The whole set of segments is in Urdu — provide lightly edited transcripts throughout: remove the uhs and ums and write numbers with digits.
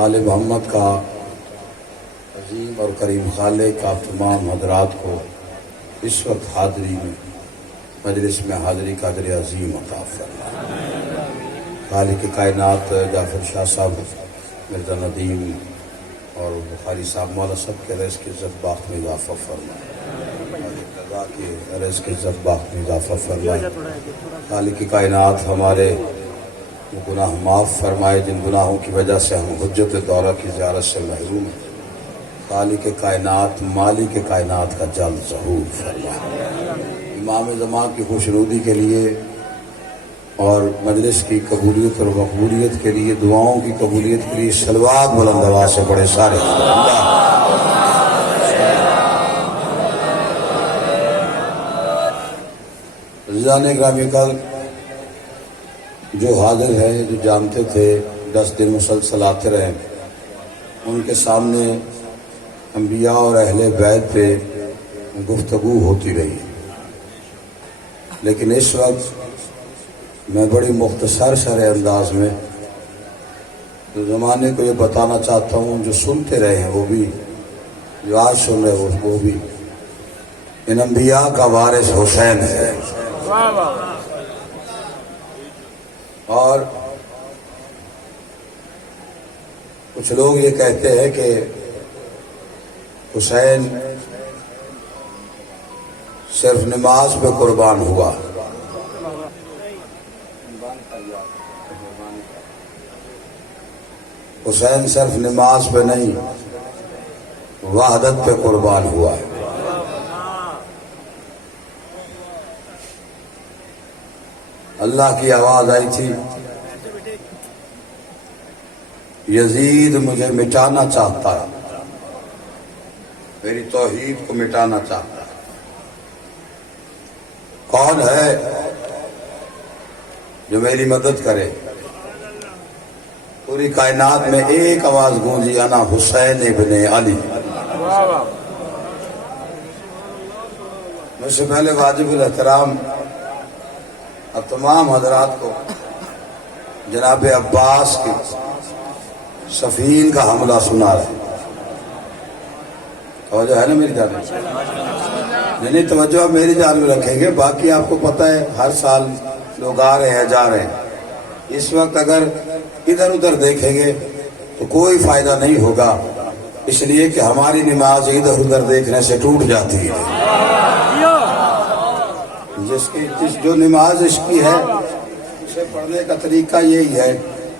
آل محمد کا عظیم اور کریم خالق آپ تمام حضرات کو اس وقت حاضری میں مجلس میں حاضری کا قدر عظیم عطا فرمائے۔ خالق کائنات جعفر شاہ صاحب، مرزا ندیم اور بخاری صاحب، مولا سب کے رزق کی عزت باخت میں اضافہ فرمائے، قضا کے رزق کی عزت باخت میں اضافہ فرمائے۔ خالق کائنات ہمارے گناہ معاف فرمائے، جن گناہوں کی وجہ سے ہم حجت دورہ کی زیارت سے محروم ہیں۔ خالق کائنات مالک کائنات کا جلد ظہور فرمائے۔ امام زمان کی خوشنودی کے لیے اور مجلس کی قبولیت اور مقبولیت کے لیے، دعاؤں کی قبولیت کے لیے صلوات بلند آواز سے بڑے سارے عزیزان گرامی، کل جو حاضر ہیں، جو جانتے تھے 10 دن مسلسل آتے رہے، ان کے سامنے انبیاء اور اہل بیت پہ گفتگو ہوتی رہی، لیکن اس وقت میں بڑی مختصر سر انداز میں جو زمانے کو یہ بتانا چاہتا ہوں، جو سنتے رہے ہیں وہ بھی، جو آج سن رہے ہیں وہ بھی، ان انبیاء کا وارث حسین ہے۔ اور کچھ لوگ یہ کہتے ہیں کہ حسین صرف نماز پہ قربان ہوا، حسین صرف نماز پہ نہیں، وحدت پہ قربان ہوا ہے۔ اللہ کی آواز آئی تھی، یزید مجھے مٹانا چاہتا ہے، میری توحید کو مٹانا چاہتا ہے۔ کون ہے جو میری مدد کرے؟ پوری کائنات میں ایک آواز گونجی، انا حسین ابن علی۔ مجھ سے پہلے واجب الاحترام اب تمام حضرات کو جناب عباس کی صفین کا حملہ سنا رہے، توجہ ہے نا میری جانب؟ نہیں توجہ میری جانب رکھیں گے، باقی آپ کو پتہ ہے ہر سال لوگ آ رہے ہیں جا رہے ہیں۔ اس وقت اگر ادھر ادھر دیکھیں گے تو کوئی فائدہ نہیں ہوگا، اس لیے کہ ہماری نماز ادھر ادھر دیکھنے سے ٹوٹ جاتی ہے۔ جو نماز اس کی ہے اسے پڑھنے کا طریقہ یہی ہے،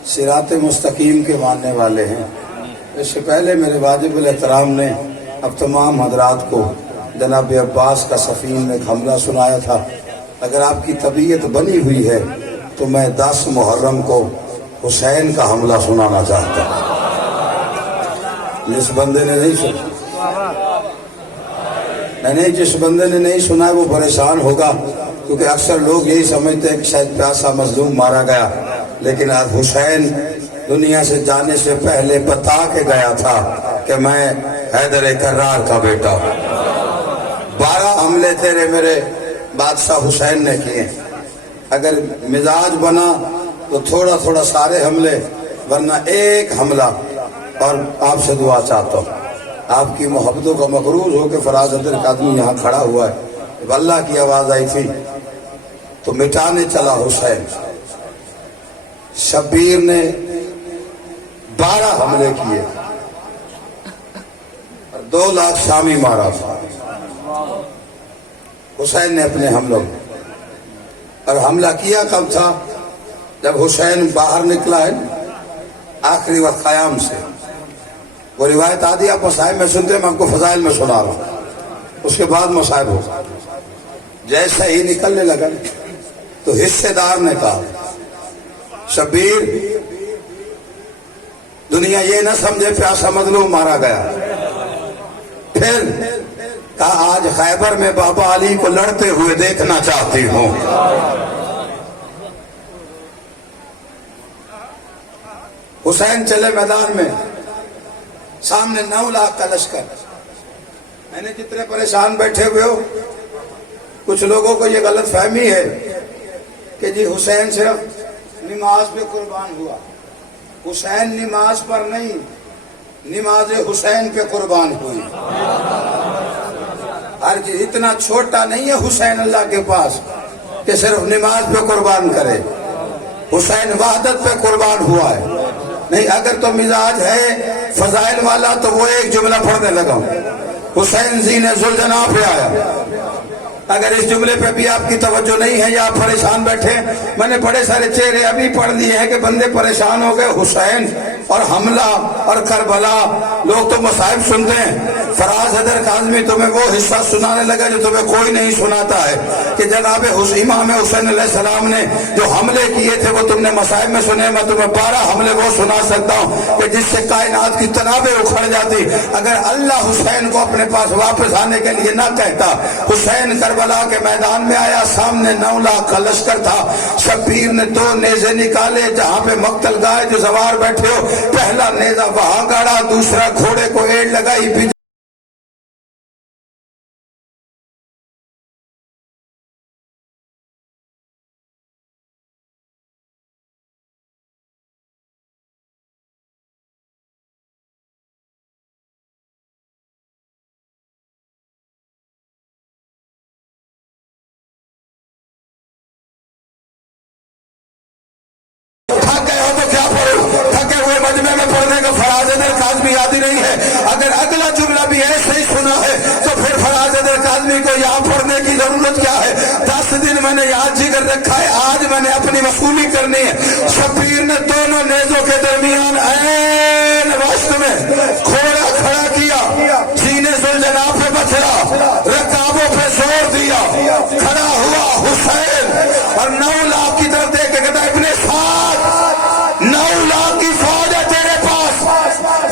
صراط مستقیم کے ماننے والے ہیں۔ اس سے پہلے میرے واجب الاحترام نے اب تمام حضرات کو جناب عباس کا صفین میں حملہ سنایا تھا۔ اگر آپ کی طبیعت بنی ہوئی ہے تو میں 10 محرم کو حسین کا حملہ سنانا چاہتا ہوں۔ جس بندے نے نہیں سنا، نہیں جس بندے نے نہیں سنا ہے وہ پریشان ہوگا، کیونکہ اکثر لوگ یہی سمجھتے ہیں کہ شاید پیاسا مظلوم مارا گیا، لیکن حسین دنیا سے جانے سے پہلے بتا کے گیا تھا کہ میں حیدر کرار کا بیٹا ہوں۔ 12 حملے تیرے میرے بادشاہ حسین نے کیے، اگر مزاج بنا تو تھوڑا تھوڑا سارے حملے، ورنہ ایک حملہ۔ اور آپ سے دعا چاہتا ہوں، آپ کی محبتوں کا مقروض ہو کے فراز حیدر کا آدمی یہاں کھڑا ہوا ہے، جب اللہ کی آواز آئی تھی تو مٹانے چلا حسین۔ شبیر نے 12 حملے کیے اور 2 لاکھ شامی مارا تھا حسین نے اپنے حملوں میں۔ اور حملہ کیا کب تھا؟ جب حسین باہر نکلا ہے آخری وقت قیام سے۔ وہ روایت آدھی آپ مصائب میں سنتے ہیں، میں آپ کو فضائل میں سنا رہا ہوں، اس کے بعد مصائب ہو۔ جیسا ہی نکلنے لگا تو حصے دار نے کہا، شبیر دنیا یہ نہ سمجھے پیاسا مظلوم مارا گیا۔ پھر کہا آج خیبر میں بابا علی کو لڑتے ہوئے دیکھنا چاہتی ہوں۔ حسین چلے میدان میں، سامنے 9 لاکھ کا لشکر۔ میں نے جتنے پریشان بیٹھے ہوئے ہو، کچھ لوگوں کو یہ غلط فہمی ہے کہ جی حسین صرف نماز پہ قربان ہوا، حسین نماز پر نہیں، نماز حسین پہ قربان ہوئی۔ ہر چیز اتنا چھوٹا نہیں ہے حسین اللہ کے پاس کہ صرف نماز پہ قربان کرے، حسین وحدت پہ قربان ہوا ہے۔ نہیں، اگر تو مزاج ہے فضائل والا تو وہ ایک جملہ پڑھنے لگا، حسین زین ذوالجناح پہ آیا۔ اگر اس جملے پہ بھی آپ کی توجہ نہیں ہے یا آپ پریشان بیٹھے، میں نے بڑے سارے چہرے ابھی پڑھ لیے ہیں کہ بندے پریشان ہو گئے، حسین اور حملہ اور کربلا، لوگ تو مصائب سنتے ہیں۔ فراز حیدر کاظمی تمہیں وہ حصہ سنانے لگا جو تمہیں کوئی نہیں سناتا ہے کہ جناب امام حسین علیہ السلام نے جو حملے کیے تھے وہ تم نے مصائب میں سنے۔ میں تمہیں 12 حملے وہ سنا سکتا ہوں کہ جس سے کائنات کی تنابیں اکھڑ جاتی اگر اللہ حسین کو اپنے پاس واپس آنے کے لیے نہ کہتا۔ حسین کربلا کے میدان میں آیا، سامنے 9 لاکھ کا لشکر تھا، شبیر نے 2 نیزے نکالے، جہاں پہ مقتل گائے جو سوار بیٹھے ہو، پہلا نیزہ وہاں گاڑا، دوسرا گھوڑے کو ایڑ لگائی، فراز حیدر کاظمی یاد ہی نہیں ہے۔ اگر اگلا جملہ بھی ایسے ہی سنا ہے تو پھر فراز حیدر کاظمی کو یہاں پڑھنے کی ضرورت کیا ہے؟ 10 دن میں نے یاد جگر رکھا ہے، آج میں نے اپنی وصولی کرنی ہے۔ شبیر نے دونوں نیزوں کے درمیان عین وسط میں گھوڑا کھڑا کیا، سینے ذوالجناح پہ بچھڑا، رکابوں پہ زور دیا، کھڑا ہوا حسین اور 9 لاکھ کی طرف دیکھ کے کہتا ابن سعد 9 لاکھ کی فوج ہے تیرے پاس۔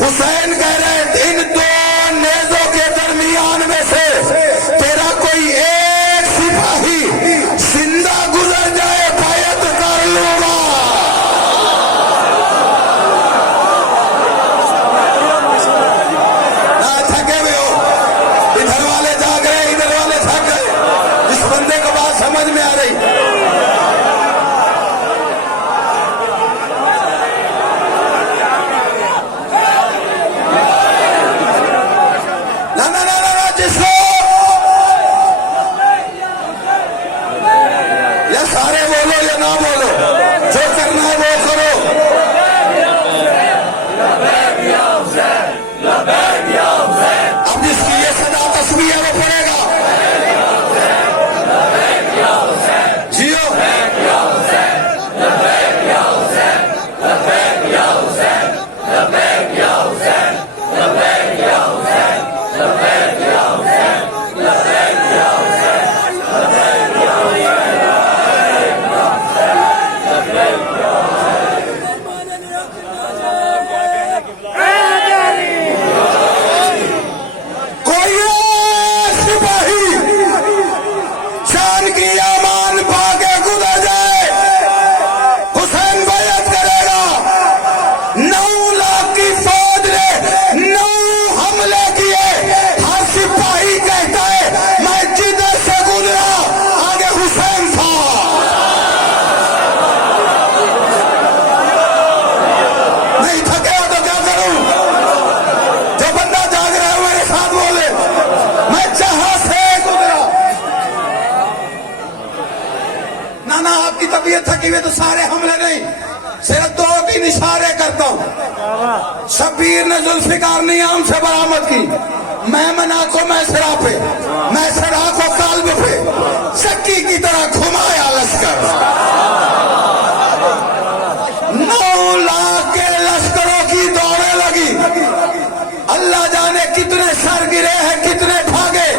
حسین کہہ رہے ان 2 نیزوں کے درمیان میں سے تیرا کوئی ایک سپاہی زندہ گزر جائے بیعت کر لوں گا۔ نہ تھکے ہوئے ہو، ادھر والے جاگ رہے ادھر والے تھک گئے، اس بندے کو بات سمجھ میں آ رہی؟ سارے بولو یا نہ بولو، جو کرنا ہے وہ کرو۔ اب جس کی یہ صدا تسبیح ہے وہ پڑھے گا، جیو تھکی ہوئے تو سارے حملے نہیں، صرف 2-3 اشارے کرتا ہوں۔ شبیر نے ذوالفقار نیام سے برآمد کی، میمنہ کو میسرہ پہ، میسرہ کو قلب پہ، چکی کی طرح گھمایا لشکر۔ 9 لاکھ کے لشکروں کی دوڑیں لگی، اللہ جانے کتنے سر گرے ہیں، کتنے بھاگے۔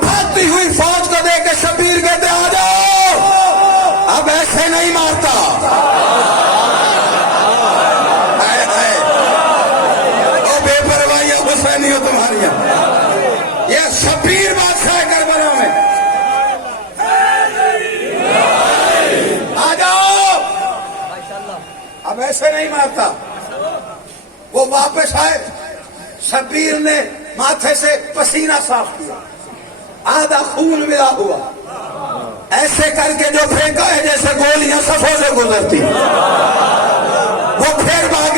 بھاگتی ہوئی فوج کو دیکھ کے شبیر کہتے آ جاؤ، اب ایسے نہیں مارتا۔ او بے پرواہی حسینی ہو تمہاری، یہ شبیر بادشاہ کربلا میں آ جاؤ، اب ایسے نہیں مارتا۔ وہ واپس آئے، شبیر نے ماتھے سے پسینہ صاف کیا، آدھا خون ملا ہوا، ایسے کر کے جو پھینکا ہے جیسے گولیاں صفوں سے گزرتی، وہ پھر بھاگے۔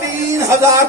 3000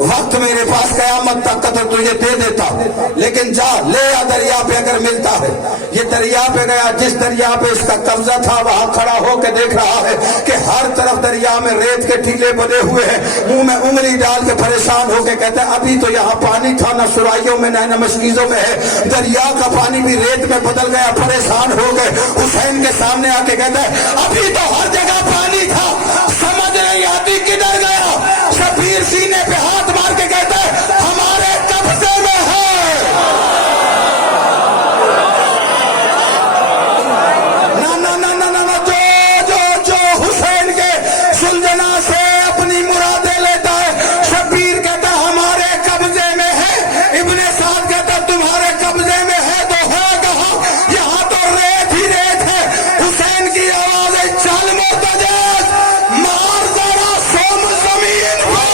وقت میرے پاس قیامت تک قدر تجھے دے دیتا، لیکن جا لے آ دریا پہ اگر ملتا ہے۔ یہ دریا پہ گیا، جس دریا پہ اس کا قبضہ تھا وہاں کھڑا ہو کے دیکھ رہا ہے کہ ہر طرف دریا میں ریت کے ٹیلے بنے ہوئے ہیں۔ منہ میں انگلی ڈال کے پریشان ہو کے کہتا ہے ابھی تو یہاں پانی تھا، نہ سرائیوں میں نہ مشکیزوں میں ہے، دریا کا پانی بھی ریت میں بدل گیا، پریشان ہو گئے۔ حسین کے سامنے آ کے کہتا ہے ابھی تو ہر جگہ پانی تھا، سمجھ نہیں آتی کدھر گیا۔ شبیر سینے پہ ہاتھ مار کے کہتا ہے ہمارے قبضے میں ہے۔ نہ جو حسین کے سلجنا سے اپنی مرادیں لیتا ہے، شبیر کہتا ہمارے قبضے میں ہے۔ ابن سعد کہتا تمہارے قبضے میں ہے تو ہے کہاں، یہاں تو ریت ہی ریت ہے۔ حسین کی آواز ہے چل مرتجز، مار ذرا سم زمین پر۔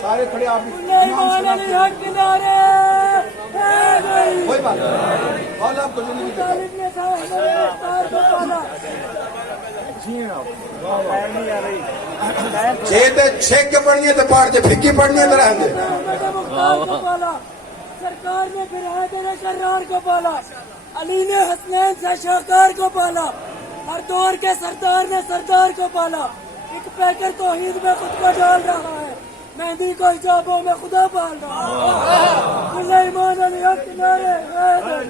سارے کھڑے آپ کوئی بات نہیں، آپ کو چھیک کے پڑھنی ہے تو پاڑ کے پھکی پڑھنی ہے تو رہن دے۔ سرکار نے پھر حیدر کرار کو پالا، علی نے حسنین سے شاہکار کو پالا، ہر دور کے سردار نے سردار کو پالا۔ ایک پیکر توحید میں خود کو ڈال رہا ہے، مہندی کو حجابوں میں خدا پال رہا ہے۔ سلیمان علی حق نعرے حیدر۔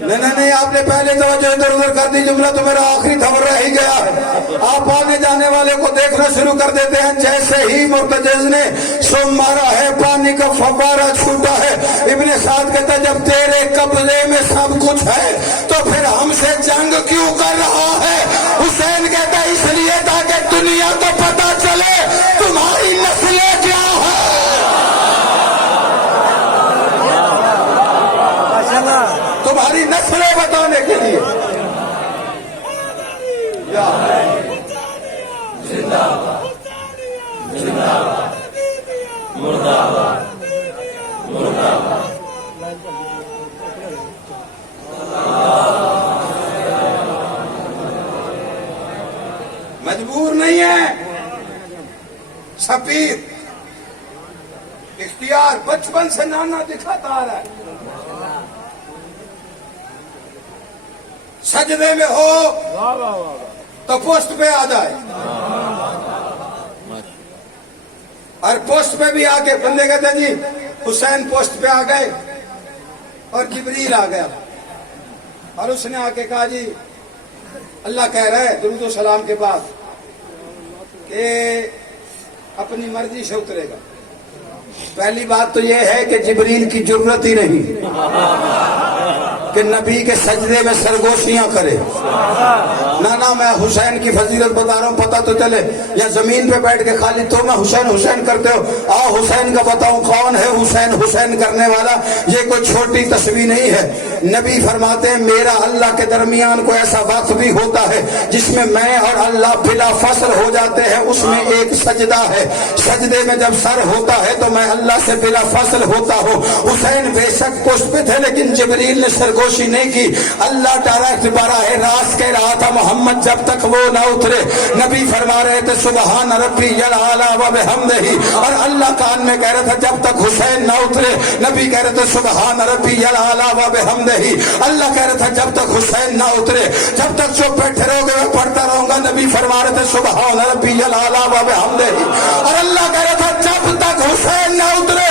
نہیں، آپ نے پہلے توجہ ادھر ادھر کر دی، جملہ تو میرا آخری تھمر رہ ہی گیا ہے۔ آپ آنے جانے والے کو دیکھنا شروع کر دیتے ہیں، جیسے ہی مرتجز نے سم مارا ہے پانی کا فوارہ چھوٹا ہے۔ ابن سعد کہتا ہے جب تیرے قبضے میں سب کچھ ہے تو پھر ہم سے جنگ کیوں کر رہا ہے؟ حسین کہتا ہے اس لیے تاکہ دنیا کو پتا چلے تمہاری نسلیں کیا ہے۔ تمہاری نسلیں بتانے کے لیے۔ مجبور نہیں ہے، شبیر اختیار بچپن سے نانا دکھاتا آ رہا ہے۔ سجدے میں ہو تو پوسٹ پہ آ جائے، اور پوسٹ پہ بھی آ کے بندے کہتے ہیں جی حسین پوسٹ پہ آ گئے اور جبریل آ گیا، اور اس نے آ کے کہا جی اللہ کہہ رہا ہے درود و سلام کے بعد کہ اپنی مرضی سے اترے گا۔ پہلی بات تو یہ ہے کہ جبریل کی ضرورت ہی نہیں کہ نبی کے سجدے میں سرگوشیاں کرے۔ نہ میں حسین کی فضیلت بتا رہا ہوں، پتہ تو چلے، یا زمین پہ بیٹھ کے خالی تو میں حسین حسین کرتے ہو۔ آؤ حسین کا بتاؤں کون ہے حسین حسین کرنے والا۔ یہ کوئی چھوٹی تصویر نہیں ہے۔ نبی فرماتے ہیں میرا اللہ کے درمیان کوئی ایسا وقت بھی ہوتا ہے جس میں میں اور اللہ بلا فصل ہو جاتے ہیں، اس میں ایک سجدہ ہے۔ سجدے میں جب سر ہوتا ہے تو میں اللہ سے بلا فصل ہوتا ہوں۔ حسین بے شک پشت پہ تھے لیکن جبریل نے سرگوشی نہیں کی۔ اللہ ڈائریکٹ براہ راست کہہ رہا تھا محمد جب تک وہ نہ اترے۔ نبی فرما رہے تھے سبحان ربی الاعلی و بحمدہ، اور اللہ کان میں کہہ رہا تھا جب تک حسین نہ اترے۔ نبی کہہ رہے تھے سبحان ربی الاعلی و بحمدہ، اللہ کہہ رہا تھا جب تک حسین نہ اترے، جب تک چپ بیٹھے رہو گے میں پڑھتا رہوں گا۔ نبی فرما رہے تھے سبحان ربی الاعلی و بحمدہ، اور اللہ کہہ رہا تھا جب تک حسین نہ اترے۔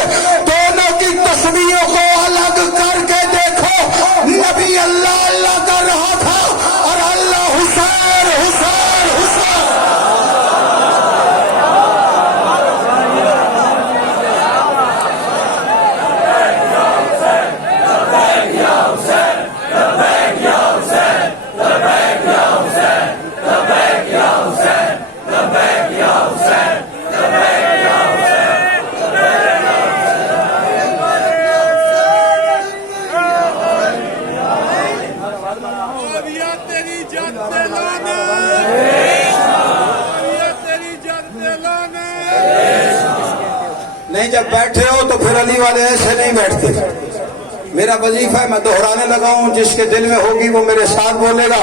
دونوں کی تصویروں کو الگ کر کے دیکھو، نبی اللہ اللہ کر رہا تھا اور اللہ حسین حسین حسین۔ نہیں جب بیٹھے ہو تو پھر علی والے ایسے نہیں بیٹھتے. میرا وظیفہ ہے میں دہرانے لگا ہوں, جس کے دل میں ہوگی وہ میرے ساتھ بولے گا,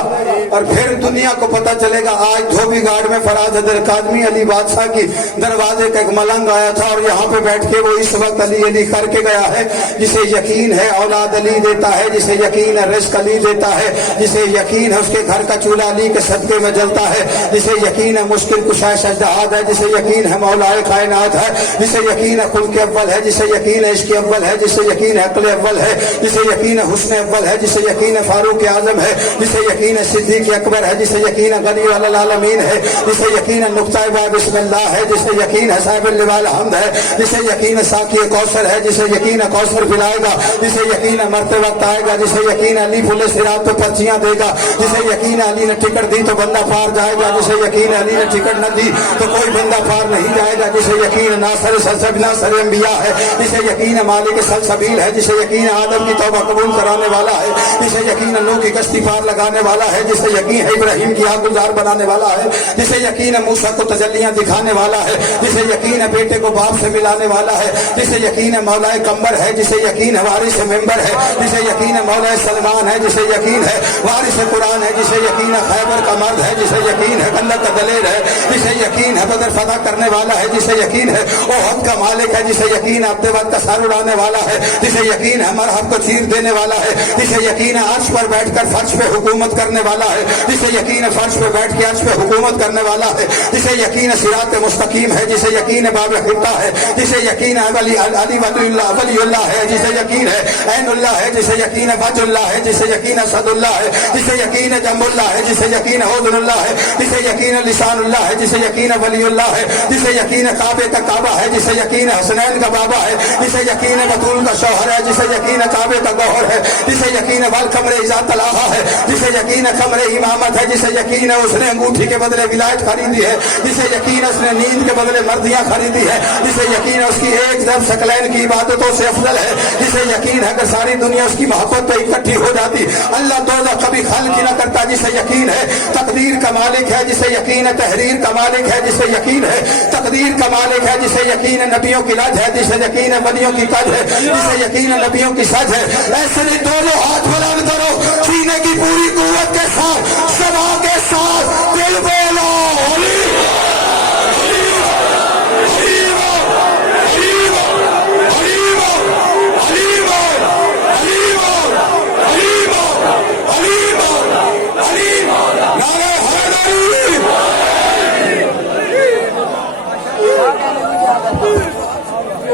اور پھر دنیا کو پتہ چلے گا. آج دھوبی گھاٹ میں فراز حیدر کاظمی علی بادشاہ کی دروازے کا ایک ملنگ آیا تھا, اور یہاں پہ بیٹھ کے وہ اس وقت علی علی کر کے گیا ہے. جسے یقین ہے اولاد علی دیتا ہے, جسے یقین ہے رزق علی دیتا ہے, جسے یقین ہے اس کے گھر کا چولہا علی کے صدقے میں جلتا ہے, جسے یقین ہے مشکل کشا اجتہاد ہے, جسے یقین ہے مولا کائنات ہے, جسے یقین ہے خلق اول ہے, جسے یقین ہے عشق اول ہے, جسے یقین ہے عقل اول ہے, جسے یقین ہے حسن اول ہے, جسے یقین ہے فاروق اعظم ہے, جسے یقین ہے صدیق اکبر ہے, جسے یقین ہے غنی العالمین ہے, جسے یقین ہے نقطہ باب بسم اللہ ہے, جسے یقین ہے صاحب اللواء الحمد ہے, جسے یقین ہے ساقی کوثر ہے, جسے یقین ہے کوثر پلائے گا, جسے یقین ہے مرتے وقت آئے گا, جسے یقین ہے علی پھولے صراط پہ پرچیاں دے گا, جسے یقین ہے علی نے ٹکٹ دی تو بندہ پار جائے گا, جسے یقین ہے علی نے ٹکٹ نہ دی تو کوئی بندہ پار نہیں جائے گا, جسے یقین ہے ناصر سلسب ناصر انبیاء ہے, جسے یقین ہے مالک سلسبیل ہے, جسے یقین ہے آدم کی توبہ قبول کرانے والا ہے, جسے یقین ہے نوح کی کشتی پار لگانے والا ہے, جسے یقین ہے ابراہیم کی آگ گزار بنانے والا ہے, جسے یقین ہے موسیٰ کو تجلیاں دکھانے والا ہے, جسے یقین ہے بیٹے کو باپ سے ملانے والا ہے, جسے یقین ہے مولا کمبر ہے, جسے یقین ہے وارث ممبر ہے, جسے یقین ہے مولا سلمان ہے, جسے یقین ہے وارث قرآن ہے, جسے یقین ہے خیبر کا مرد ہے, جسے یقین ہے کندر کا دلیر ہے, جسے یقین ہے بدر فتح کرنے والا ہے, جسے یقین ہے احد کا مالک ہے, جسے یقین ہے عبد وقت کا سر اڑانے والا ہے, جسے یقین ہے مرحب کو چیر دینے والا ہے, جسے یقین ہے عرش پر بیٹھ کر فرش پہ حکومت کرنے والا ہے, جسے یقین ہے فرش پہ بیٹھ کے عرش پہ حکومت کرنے والا ہے, جسے یقین ہے صراط مستقیم ہے, جسے یقین ہے باب حقہ ہے, جسے یقین ہے علی ولی اللہ ہے, جسے یقین ہے عین اللہ ہے, جسے یقین ہے وجہ اللہ ہے, جسے یقین ہے صد اللہ ہے, جسے یقین ہے جنب اللہ ہے, جسے یقین ہے عود اللہ ہے, جسے یقین ہے لسان اللہ ہے, جسے یقین ہے ولی اللہ ہے, جسے یقین ہے کعبے کا کعبہ ہے, جسے یقین ہے حسنین کا بابا ہے, جسے یقین ہے بطول کا شوہر ہے, جسے یقین ہے کعبے کا گوہر ہے, جسے یقین ہے والقمر اذا تلاہا ہے, جسے یقین ہے قمر امامت ہے, جسے یقین ہے اس نے انگوٹھی کے بدلے ولایت خریدی ہے, جسے یقین ہے اس نے نیند کے بدلے مردیاں خریدی ہے, جسے یقین ہے اس کی ایک ضرب ثقلین کی عبادتوں سے افضل ہے, جسے یقین ہے کہ ساری دنیا اس کی محبت پہ اکٹھی ہو جاتی, اللہ دوزخ کبھی خلق ہی نہ کرتا, جسے یقین ہے تقدیر کا مالک ہے, جسے یقین ہے تحریر کا مالک ہے, جسے یقین ہے تقدیر کا مالک ہے, جسے یقین ہے نبیوں کی لج ہے, جسے یقین ہے ولیوں کی کج ہے, جسے یقین ہے نبیوں کی سج ہے. ایسے نہیں دونوں ہاتھ بلند کرو سینے کی پوری قوت کے ساتھ سبا کے ساتھ دل بولو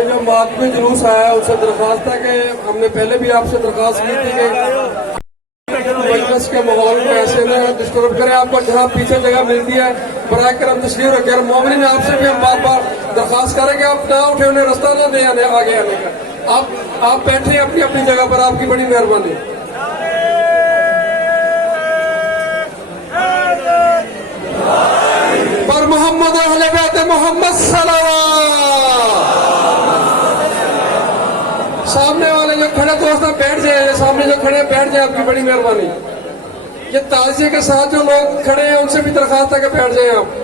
جو ماتمی جلوس آیا ہے اس سے درخواست ہے کہ ہم نے پہلے بھی آپ سے درخواست کی تھی کہ مجلس کے ماحول کو ایسے نہ ڈسٹرب کریں, آپ کو جہاں پیچھے جگہ ملتی ہے برائے کرم تشریف رکھیں, اور مومنین آپ سے بھی ہم بار بار درخواست کریں کہ آپ نہ اٹھے, انہیں رستہ نہ دیں آگے آنے کا, آپ بیٹھیں اپنی اپنی جگہ پر, آپ کی بڑی مہربانی. پر محمد اہل بیت محمد سامنے والے جو کھڑے دوست بیٹھ جائیں, سامنے جو کھڑے بیٹھ جائیں, آپ کی بڑی مہربانی. یہ تعزیے کے ساتھ جو لوگ کھڑے ہیں ان سے بھی درخواست ہے کہ بیٹھ جائیں آپ.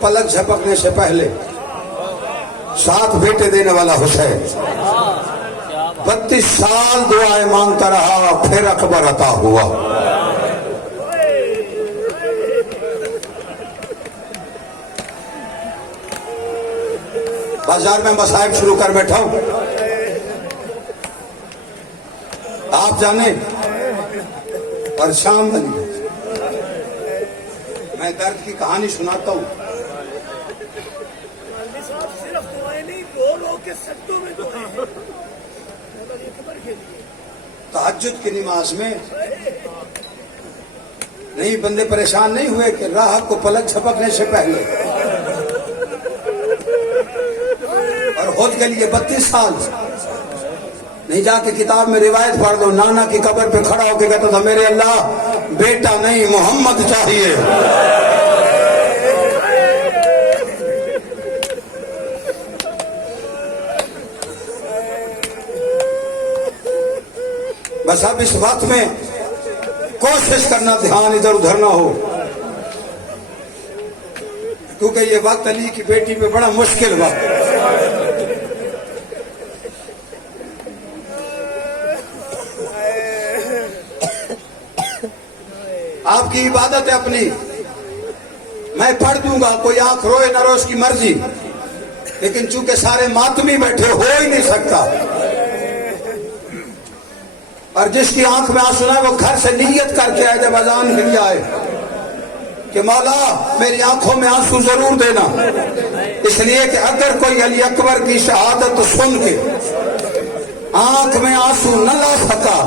پلک جھپکنے سے پہلے 7 بیٹے دینے والا حسین 32 سال دعائیں مانگتا رہا, پھر اکبر عطا ہوا. بازار میں مصائب شروع کر بیٹھا ہوں, آپ جانے اور شام بنی میں درد کی کہانی سناتا ہوں. تہجد کی نماز میں نہیں بندے پریشان نہیں ہوئے کہ راہ کو پلک جھپکنے سے پہلے خود کے لیے 32 سال نہیں، جا کے کتاب میں روایت پڑھ دو، نانا کی قبر پہ کھڑا ہو کے کہتا تھا میرے اللہ بیٹا نہیں محمد چاہیے۔ بس اب اس وقت میں کوشش کرنا دھیان ادھر ادھر نہ ہو، کیونکہ یہ وقت علی کی بیٹی پہ بڑا مشکل وقت ہے۔ آپ کی عبادت ہے اپنی، میں پڑھ دوں گا، کوئی آنکھ روئے نہ روئے اس کی مرضی، لیکن چونکہ سارے ماتمی بیٹھے ہو ہی نہیں سکتا، اور جس کی آنکھ میں آنسو نہ ہے وہ گھر سے نیت کر کے آئے جب اذان کے لیے آئے کہ مولا میری آنکھوں میں آنسو ضرور دینا، اس لیے کہ اگر کوئی علی اکبر کی شہادت سن کے آنکھ میں آنسو نہ لا سکا،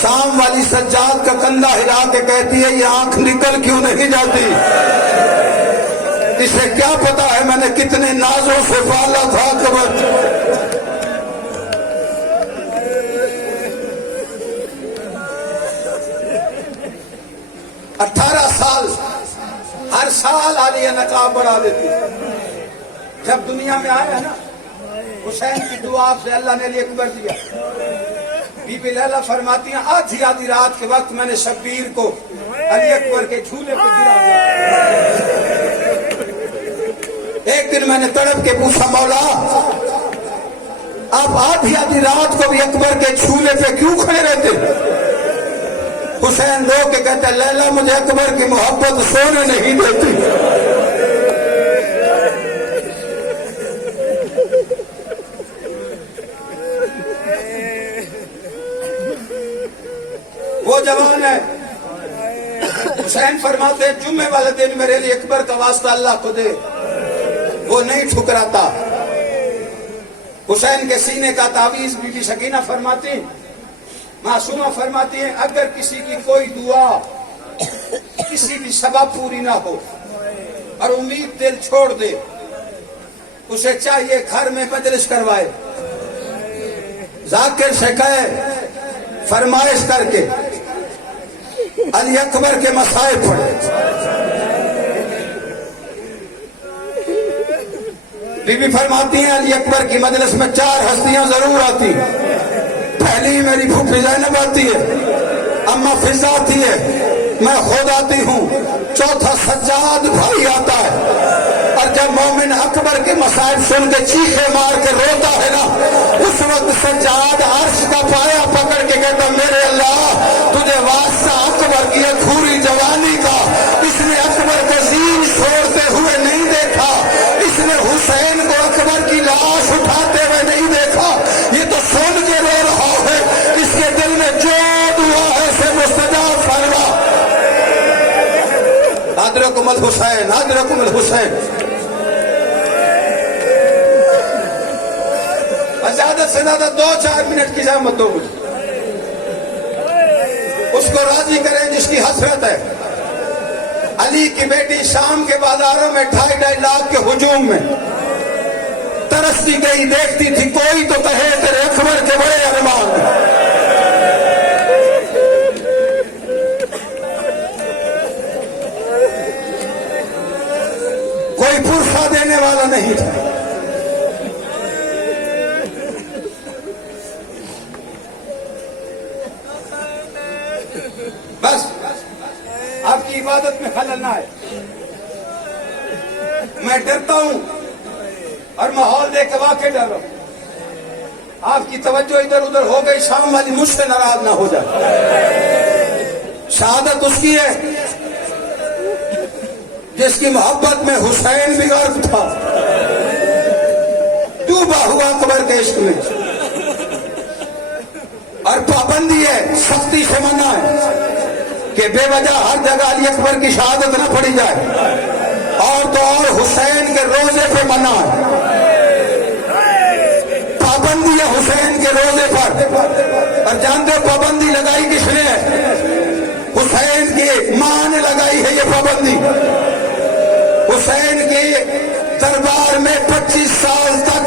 شام والی سجاد کا کندھا ہلا کے کہتی ہے یہ آنکھ نکل کیوں نہیں جاتی، اسے کیا پتا ہے میں نے کتنے نازوں سے پالا تھا اکبر۔ 18 سال ہر سال عالیہ نقاب بڑھا دیتی، جب دنیا میں آیا ہے نا حسین کی دعا سے اللہ نے علی اکبر دیا۔ بی بی لیلا فرماتی ہیں آدھی رات کے وقت میں نے شبیر کو علی اکبر کے جھولے پہ گرا دیا۔ ایک دن میں نے تڑپ کے پوچھا مولا آپ آدھی رات کو بھی اکبر کے جھولے پہ کیوں کھڑے رہتے؟ حسین رو کے کہتا ہے لیلا مجھے اکبر کی محبت سونے نہیں دیتی۔ وہ جوان ہے، حسین فرماتے ہیں جمعے والے دن میرے لیے اکبر کا واسطہ اللہ کو دے، وہ نہیں ٹھکراتا۔ حسین کے سینے کا تعویذ بی بی سکینہ فرماتی، معصومہ فرماتی ہیں اگر کسی کی کوئی دعا کسی بھی سبب پوری نہ ہو اور امید دل چھوڑ دے، اسے چاہیے گھر میں مجلس کروائے، ذاکر سے کہے فرمائش کر کے علی اکبر کے مسائل پڑھے۔ بی بی فرماتی ہیں علی اکبر کی مجلس میں 4 ہستیاں ضرور آتی، پہلی میری پھوپھی زینب آتی ہے، اماں فضا آتی ہے، میں خود آتی ہوں، چوتھا سجاد بھائی آتا ہے، اور جب مومن اکبر کے مسائل سن کے چیخے مار کے روتا ہے نا اس وقت سجاد عرش کا پایا پکڑ کے کہتا میرے اللہ تجھے واسطہ اکبر کی ادھوری جوانی کا، اس نے اکبر کو زین چھوڑتے ہوئے نہیں دیکھا، اس نے حسین کو اکبر کی لاش اٹھاتے ہوئے نہیں دیکھا، یہ تو سن کے رو رہا ہے، اس کے دل میں جو دعا ہے سے مستجاب فرما۔ ادرکم الحسین ادرکم الحسین۔ زیادہ سے زیادہ 2-4 منٹ کی زحمت دو مجھے، اس کو راضی کریں جس کی حسرت ہے۔ علی کی بیٹی شام کے بازاروں میں 2.5 لاکھ کے ہجوم میں ترستی گئی، دیکھتی تھی کوئی تو کہے تیرے اکبر کے بڑے ارمان۔ کوئی پرسہ دینے والا نہیں تھا۔ بس آپ کی عبادت میں خلل نہ آئے، میں ڈرتا ہوں اور ماحول دیکھ کے واقعی ڈر رہا ہوں، آپ کی توجہ ادھر ادھر ہو گئی، شام والی مجھ سے ناراض نہ ہو جائے۔ شہادت اس کی ہے جس کی محبت میں حسین بھی غرق تھا، ڈوبا ہوا اکبر کے عشق میں، اور پابندی ہے، سختی سے منع ہے کہ بے وجہ ہر جگہ علی اکبر کی شہادت نہ پڑھی جائے، اور تو اور حسین کے روزے پہ منع ہے، پابندی ہے حسین کے روزے پر۔ اور جانتے ہو پابندی لگائی کس نے ہے؟ حسین کی ماں نے لگائی ہے یہ پابندی۔ حسین کے دربار میں 25 سال تک